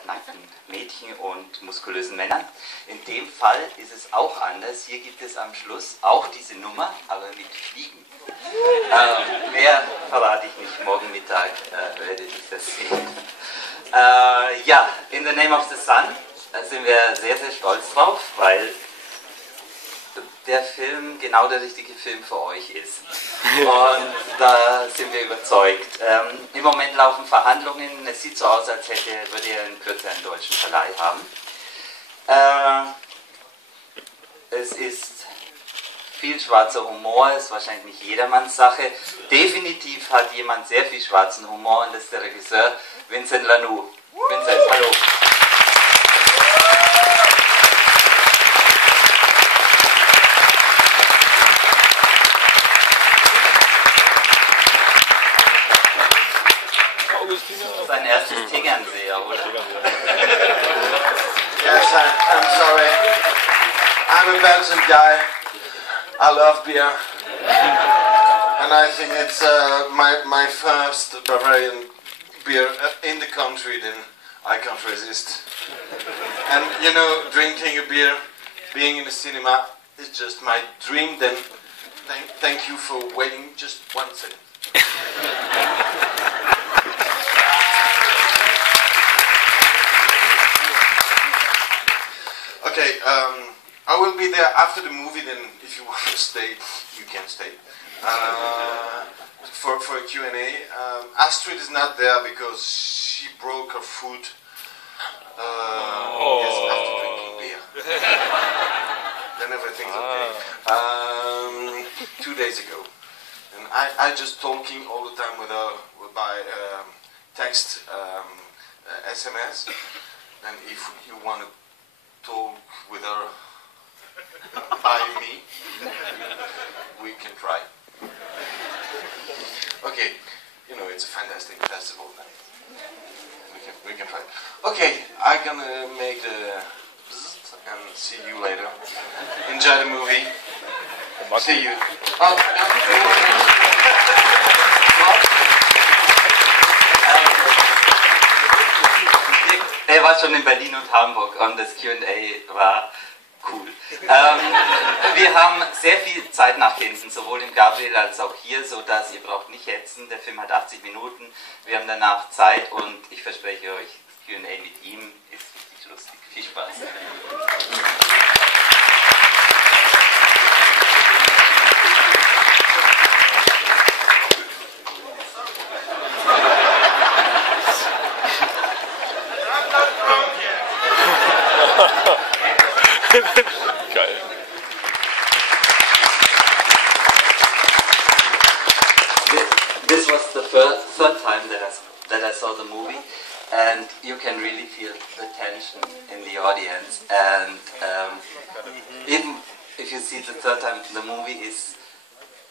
halbnackten Mädchen und muskulösen Männern. In dem Fall ist es auch anders. Hier gibt es am Schluss auch diese Nummer, aber mit Fliegen. Mehr verrate ich nicht. Morgen Mittag werdet ihr das sehen. Ja, In the Name of the Sun, da sind wir sehr, sehr stolz drauf, weil der Film genau der richtige Film für euch ist. Und da sind wir überzeugt. Im Moment laufen Verhandlungen. Es sieht so aus, als würde er in Kürze einen deutschen Verleih haben. Es ist viel schwarzer Humor, ist wahrscheinlich nicht jedermanns Sache. Definitiv hat jemand sehr viel schwarzen Humor und das ist der Regisseur Vincent Lanoo. Vincent, hallo. Sein erstes Tigernseher, oder? Yes, I'm sorry. I'm a Belgian guy. I love beer. And I think it's my first Bavarian beer in the country, then I can't resist. And you know, drinking a beer, being in the cinema is just my dream. Then thank you for waiting just 1 second. Okay, I will be there after the movie, then if you want to stay, you can stay. For a Q&A. Astrid is not there because she broke her foot yes, after drinking beer. Then everything's okay. 2 days ago. And I just talking all the time with her by text, SMS. And if you want to talk with her by me, we can try. Okay, you know, it's a fantastic festival then. We can try. Okay, I'm gonna make the and see you later. Enjoy the movie. See you. Oh, Er war schon in Berlin und Hamburg und das Q&A war cool. Wir haben sehr viel Zeit nach hinten, sowohl im Gabriel als auch hier, so dass ihr braucht nicht hetzen. Der Film hat 80 Minuten, wir haben danach Zeit und ich verspreche euch, das Q&A mit ihm ist richtig lustig. Viel Spaß. Geil. This was the third time that I saw the movie, and you can really feel the tension in the audience. And even if you see the third time, the movie is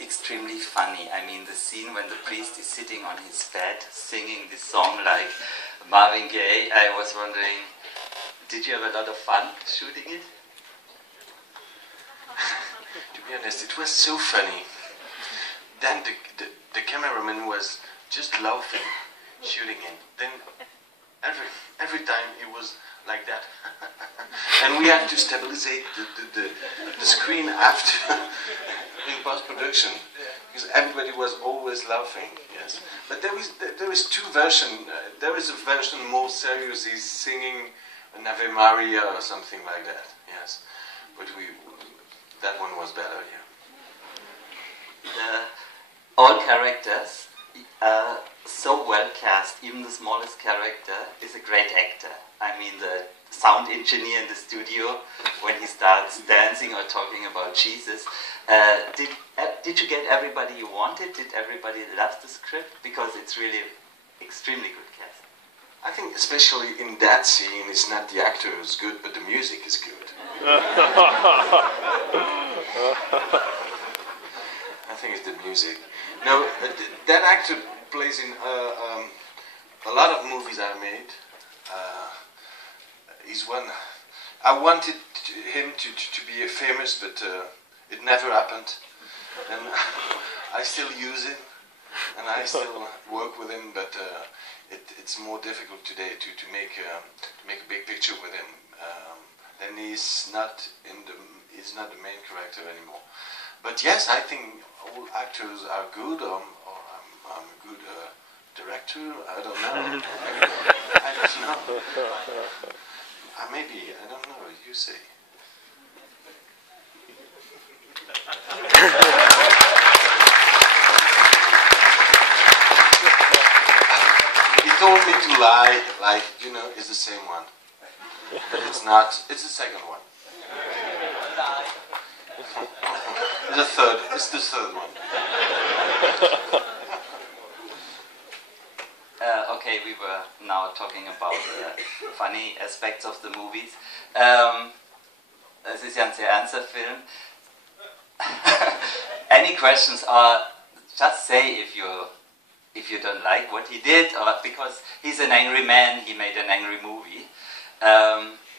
extremely funny. I mean, the scene when the priest is sitting on his bed singing this song like Marvin Gaye. I was wondering, did you have a lot of fun shooting it? To be honest, it was so funny. Then the cameraman was just laughing, shooting it. Then every time it was like that. And we had to stabilize the screen after in post-production because everybody was always laughing. Yes, but there is two versions. There is a version more serious. He's singing an Ave Maria or something like that. Yes, but that one was better. Yeah. All characters are so well cast. Even the smallest character is a great actor. I mean, the sound engineer in the studio, when he starts dancing or talking about Jesus, did you get everybody you wanted? Did everybody love the script? Because it's really extremely good cast. I think especially in that scene, it's not the actor who's good, but the music is good. I think it's the music. No, that actor plays in a lot of movies I made. He's one. I wanted him to be famous, but it never happened. And I still use him, and I still work with him, but it's it's more difficult today to make a big picture with him. Then he's not the main character anymore. But yes, I think all actors are good. Or I'm a good director. I don't know. I don't know. Maybe, I don't know. You say. He told me to lie, like, you know, it's the same one. But it's not, it's the second one. It's the third one. Okay, we were now talking about funny aspects of the movies. Es ist ja ein sehr ernster Film. Any questions? Or just say if you don't like what he did, or because he's an angry man, he made an angry movie.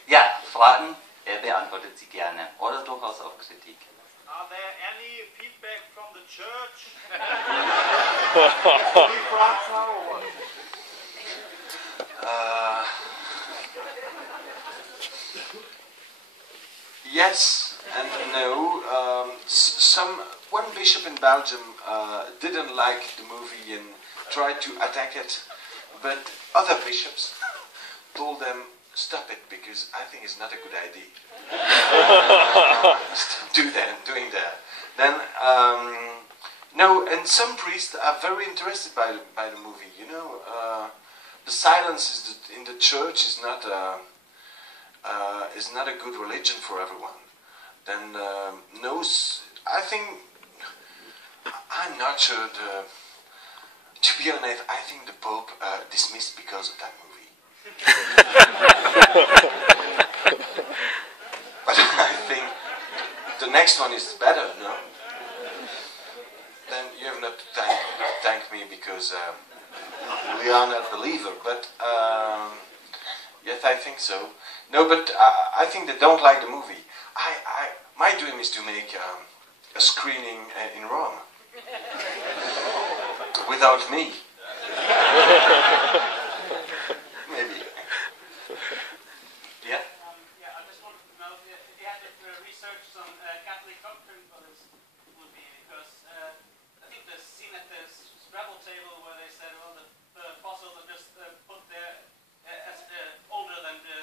Ja, Fragen, er beantwortet sie gerne. Oder durchaus auch Kritik. Are there any feedback from the church? Yes and no. One bishop in Belgium didn't like the movie and tried to attack it, but other bishops told them, stop it, because I think it's not a good idea. Stop doing that. Then, no, and some priests are very interested by the movie. You know, the silence in the church is not a good religion for everyone. Then, I think, I'm not sure. To be honest, I think the Pope dismissed because of that movie. But I think the next one is better, no? Then you have not to thank me because we are not believer. But yes, I think so. No, but I think they don't like the movie. My dream is to make a screening in Rome without me. Maybe. Yeah? Yeah, I just wanted to know if you had research on Catholic doctrine for this movie, because I think the scene at the Scrabble table where they said, well, the apostles are just put there as older than they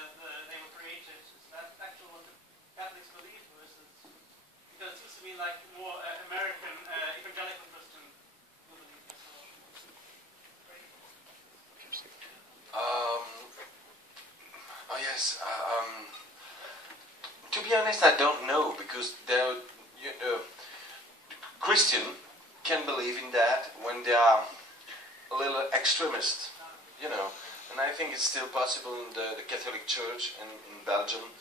were created. Is that actually what the Catholics believe, or is it? Because it seems to be like more American evangelical Christian who believe this. Oh yes. To be honest, I don't know, because Christian can believe in that when they are a little extremist, you know. And I think it's still possible in the Catholic Church in Belgium.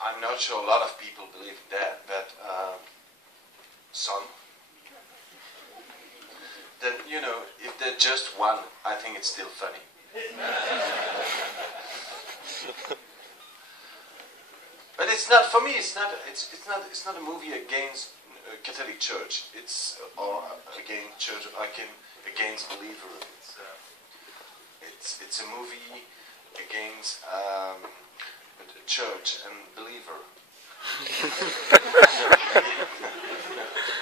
I'm not sure a lot of people believe in that, but some. Then, you know, if they're just one, I think it's still funny. But it's not, for me. It's not a movie against Catholic Church. It's against church, against believer. It's a movie against church and believer.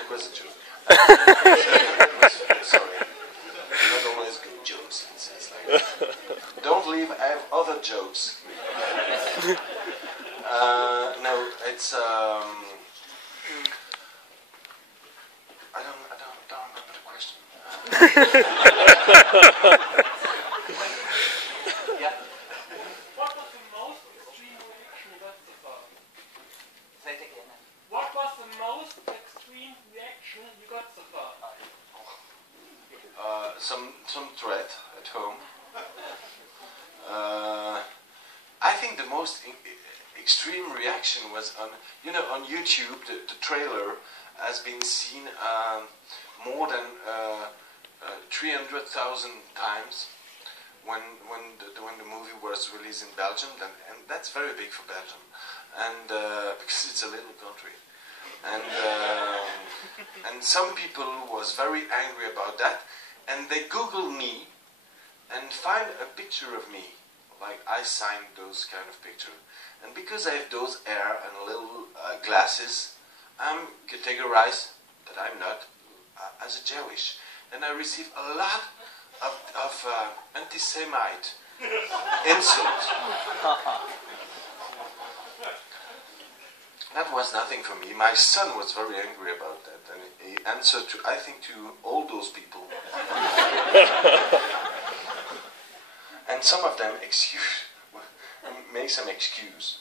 It was a joke. Sorry, not always good jokes. It's like that. Don't leave. I have other jokes. No, it's I don't remember the question. Yeah. What was the most extreme reaction you got so far? Say it again. What was the most extreme reaction you got so far? Some threat at home. I think the most extreme reaction was on YouTube. The trailer has been seen more than 300,000 times when the movie was released in Belgium, and that's very big for Belgium, and because it's a little country, and some people was very angry about that, and they Googled me and find a picture of me. Like I signed those kind of picture. And because I have those hair and little glasses, I'm categorized, that I'm not, as a Jewish. And I receive a lot of anti-Semite insults. That was nothing for me. My son was very angry about that, and he answered to, I think, to all those people. And some of them make some excuse.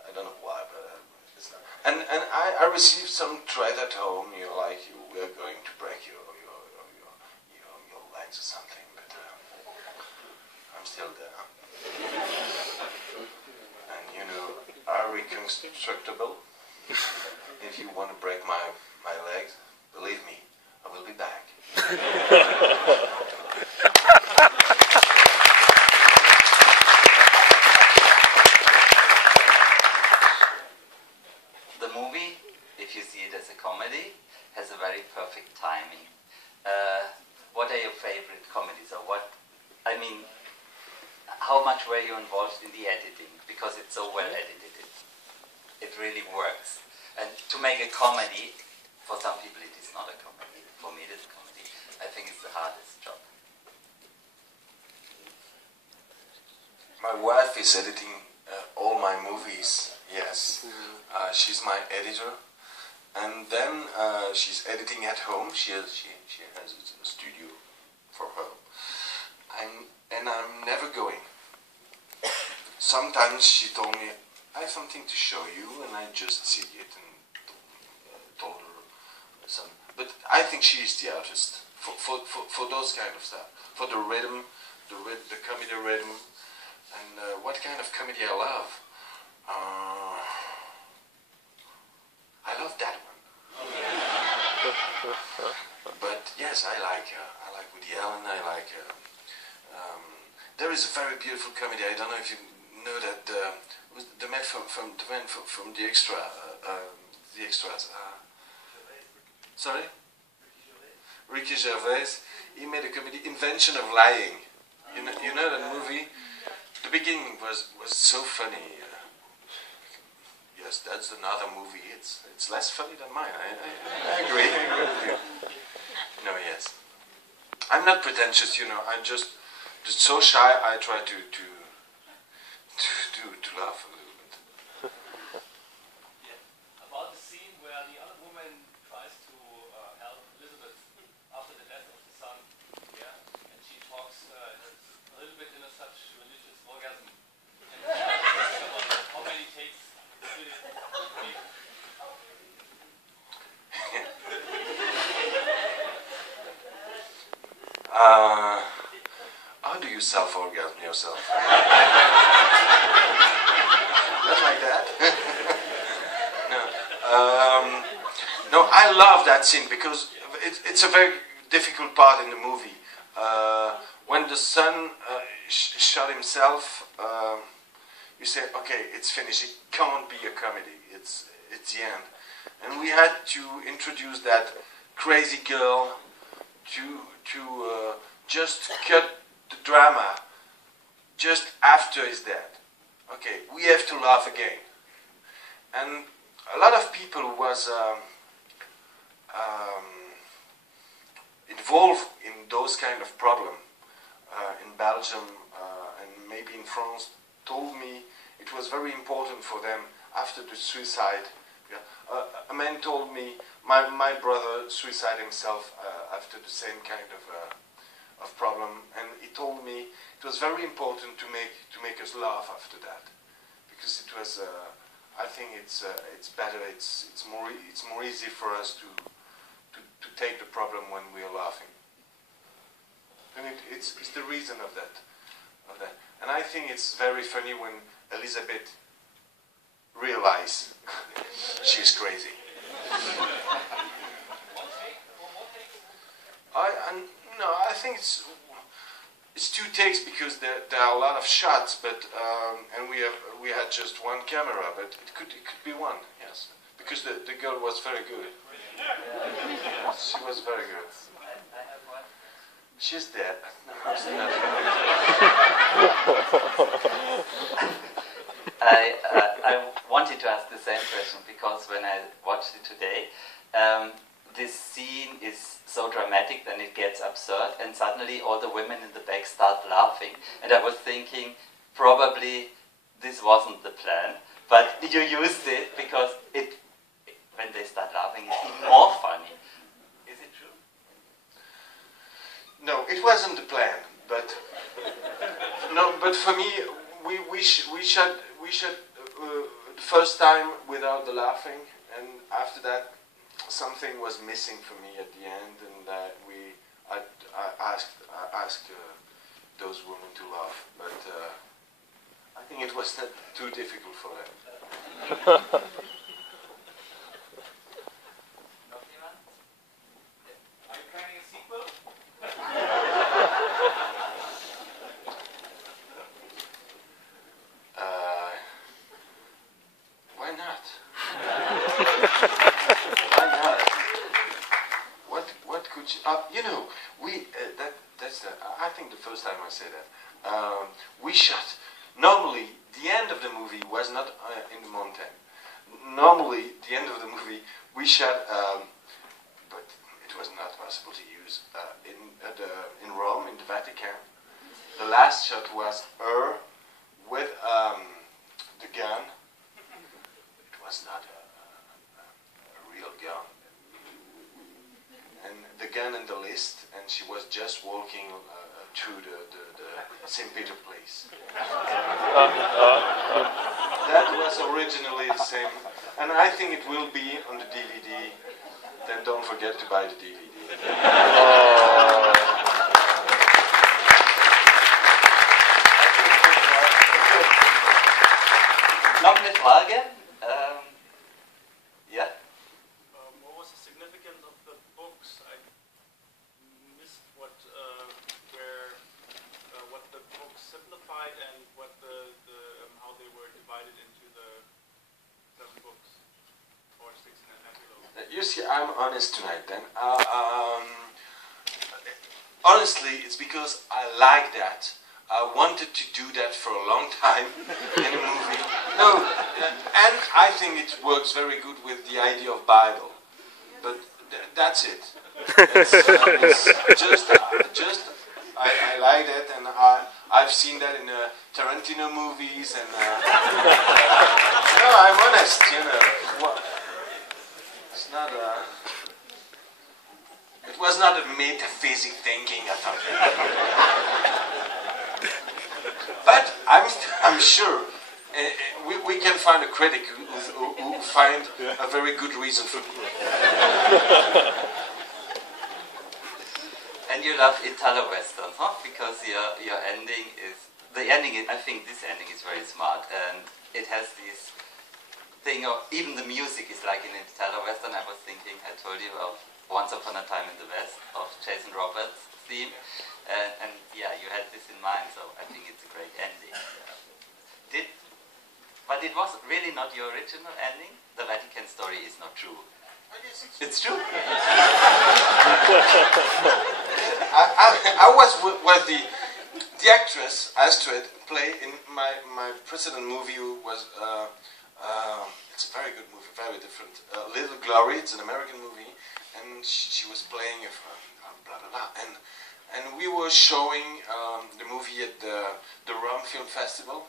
I don't know why, but it's not. And I received some threat at home. You know, like we are going to break your legs or something. But I'm still there. And you know, are reconstructible. If you want to break my legs, believe me, I will be back. The movie, if you see it as a comedy, has a very perfect timing. What are your favorite comedies, or what? I mean, how much were you involved in the editing? Because it's so well edited, it really works. And to make a comedy, for some people it is not a comedy. For me it is a comedy. I think it's the hardest job. My wife is editing all my movies, yes. She's my editor. And then she's editing at home. She has a studio for her. And I'm never going. Sometimes she told me, I have something to show you, and I just see it and told her some. But I think she is the artist for those kind of stuff. For the rhythm, the comedy rhythm, and what kind of comedy I love. I love that one. But yes, I like Woody Allen. I like. There is a very beautiful comedy. I don't know if you know that the man from the extras. Sorry, Ricky Gervais. He made a comedy, Invention of Lying. You know that movie. The beginning was so funny. Yes, that's another movie. It's less funny than mine. I agree. I agree with you. No, yes. I'm not pretentious. I'm just so shy. I try to laugh a little bit. Yeah. About the scene where the other woman tries to help Elizabeth after the death of the son. Yeah, and she talks a little bit in a such religious orgasm. And how many takes? How do you self-orgasm yourself? Not like that. No, I love that scene because it's a very difficult part in the movie. When the son shot himself, you say, okay, it's finished. It can't be a comedy. It's the end. And we had to introduce that crazy girl to just cut the drama just after he's dead. Okay, we have to laugh again. And a lot of people was involved in those kind of problem in Belgium and maybe in France told me it was very important for them after the suicide. A man told me my brother suicided himself after the same kind of problem, and he told me it was very important to make us laugh after that, because it was I think it's better, it's more easy for us to take the problem when we are laughing, and it's the reason of that. And I think it's very funny when Elizabeth realizes she's crazy. I think it's two takes because there are a lot of shots, but and we had just one camera, but it could be one, yes, because the girl was very good. She was very good. She's dead. I wanted to ask the same question because when I watched it today, this scene is so dramatic, then it gets absurd, and suddenly all the women in the back start laughing. And I was thinking, probably this wasn't the plan, but you used it because when they start laughing, it's even more funny. Is it true? No, it wasn't the plan, but no. But for me, we shot the first time without the laughing, and after that, something was missing for me at the end, and I asked those women to laugh, but I think it was not too difficult for them. Are you planning a sequel? Why not? Why not? What could you know? I think the first time I say that we shot. Normally, the end of the movie was not in the mountain. Normally, the end of the movie we shot, but it was not possible to use in Rome, in the Vatican. The last shot was her with the gun. It was not a real gun. And the gun and the list, and she was just walking through the St. Peter place. That was originally the same, and I think it will be on the DVD. Then don't forget to buy the DVD. Noch eine Frage? Ja? What was the significance of the books? I missed what the books simplified and what how they were divided into the 7 books or 6 in an epilogue. You see, I'm honest tonight. Then, honestly, it's because I like that. I wanted to do that for a long time in a movie. No, and I think it works very good with the idea of Bible. But that's it. It's just I like that, and I've seen that in Tarantino movies, and no, I'm honest. It's not it was not a metaphysic thinking at all. But I'm sure we can find a critic who find a very good reason for it. And you love Italo Westerns, huh? Because your ending is I think this ending is very smart, and it has this thing of even the music is like in Italo Western. I was thinking, I told you of Once Upon a Time in the West of Jason Roberts' theme, and yeah, you had this in mind, so I think it's a great ending. But it was really not your original ending. The Vatican story is not true. It's true. I was with the actress Astrid play in my precedent movie was it's a very good movie, very different. Little Glory, it's an American movie, and she was playing blah blah blah, and we were showing the movie at the Rome Film Festival,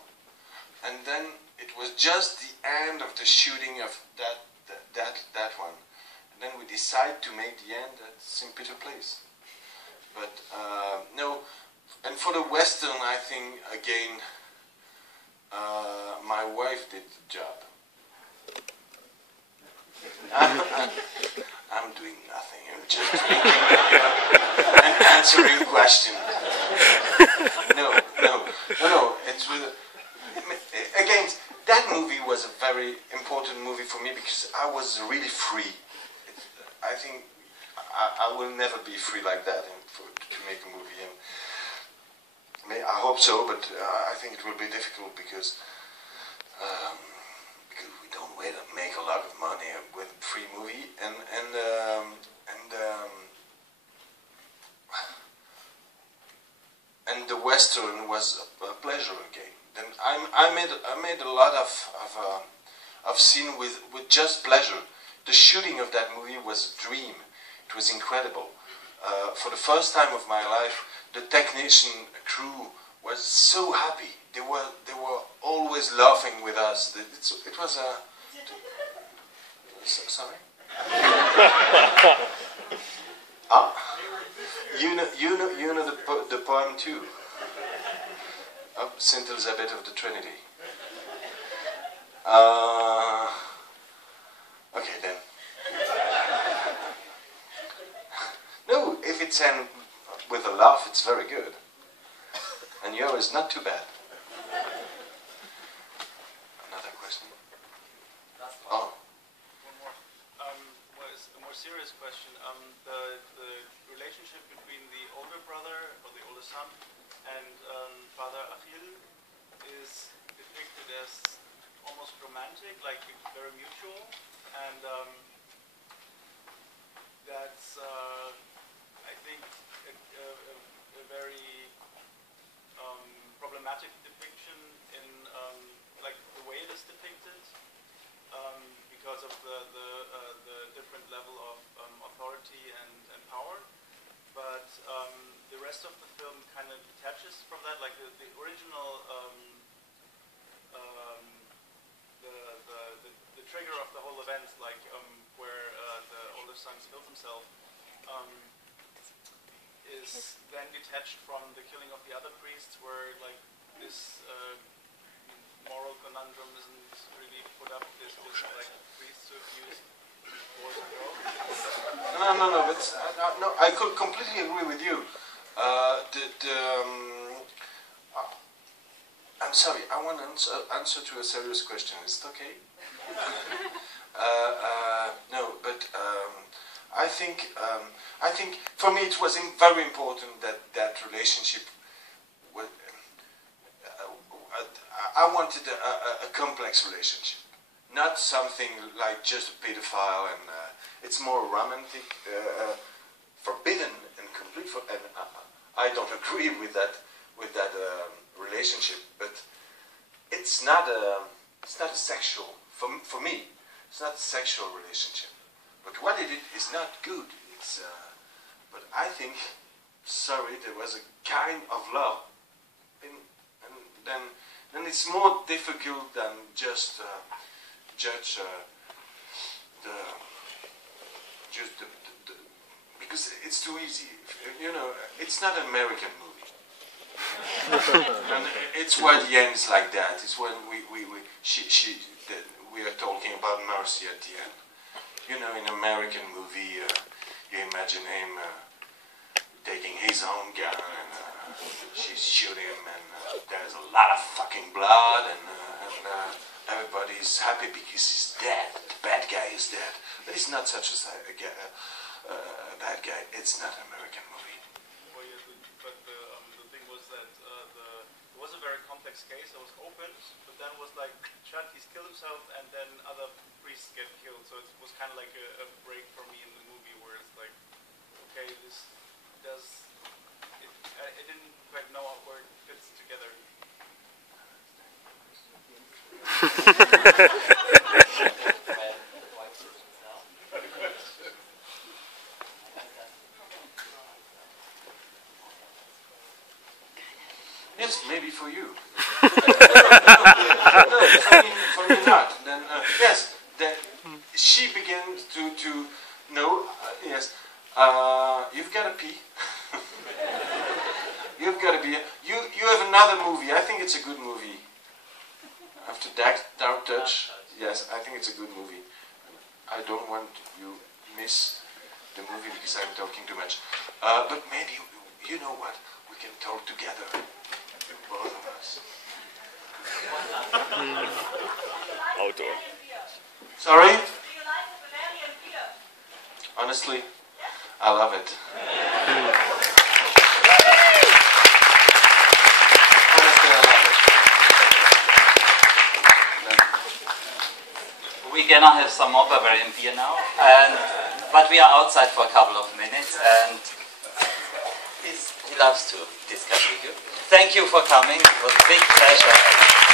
and then it was just the end of the shooting of that one. And then we decided to make the end at St. Peter Place. But no, and for the Western, I think, again, my wife did the job. I'm doing nothing, I'm just drinking and answering questions. No, it's with... Again, that movie was a very important movie for me because I was really free. I think I will never be free like that to make a movie. And I hope so, but I think it will be difficult because we don't make a lot of money with free movie, and and the Western was a pleasure again. Then I made a lot of scene with just pleasure. The shooting of that movie was a dream. It was incredible. For the first time of my life, the technician crew was so happy. They were always laughing with us. It was a... Sorry? You know the poem too. Saint Elizabeth of the Trinity. Okay then. No, if it's end with a laugh, it's very good. And yours is not too bad. Another question? Oh. One more. Well, it's a more serious question. The relationship between the older brother or the older son and Father Achille is depicted as almost romantic, like very mutual, and that's I think a very problematic depiction in like the way it is depicted, because of the different level of authority and power. But the rest of the film kind of detaches from that. Like the original, the trigger of the whole event, like where the older son kills himself, is then detached from the killing of the other priests, where like this moral conundrum isn't really put up. This like priests who abuse boys and girls. No, but no, I could completely agree with you. I'm sorry, I want to answer to a serious question. Is it okay? No, but I think for me it was very important that relationship. I wanted a complex relationship, not something like just a pedophile, and it's more romantic, forbidden and complete. And I don't agree with that relationship, but it's not a sexual for me. It's not a sexual relationship. But what it is not good. It's but I think, sorry, there was a kind of love, and then it's more difficult than just judge because it's too easy. You know, it's not an American movie, and it's why the end is like that. It's when we are talking about mercy at the end. You know, in an American movie, you imagine him taking his own gun and she's shooting him, and there's a lot of fucking blood, and everybody's happy because he's dead. The bad guy is dead. But it's not such a bad guy. It's not an American movie. Well, yeah, but the thing was that it was a very complex case. It was opened, but then it was like, shut, he's killed himself, and then other priests get killed. So it was kind of like a break for me in the movie, where it's like, okay, this does. I didn't quite know where it fits together. Yes, maybe for you. No, for me not. Then yes, then she began to know. Yes, you've got to pee. You've got to be. You have another movie. I think it's a good movie. After Dark Touch, yes, I think it's a good movie. I don't want you miss the movie because I'm talking too much. But maybe you know what? We can talk together, both of us. Outdoor. Sorry? Do you like the Bavarian beer? Honestly, I love it. Honestly, I love it. We're gonna have some more Bavarian beer now, but we are outside for a couple of minutes, and his He loves to discuss with you. Thank you for coming. It was a big pleasure.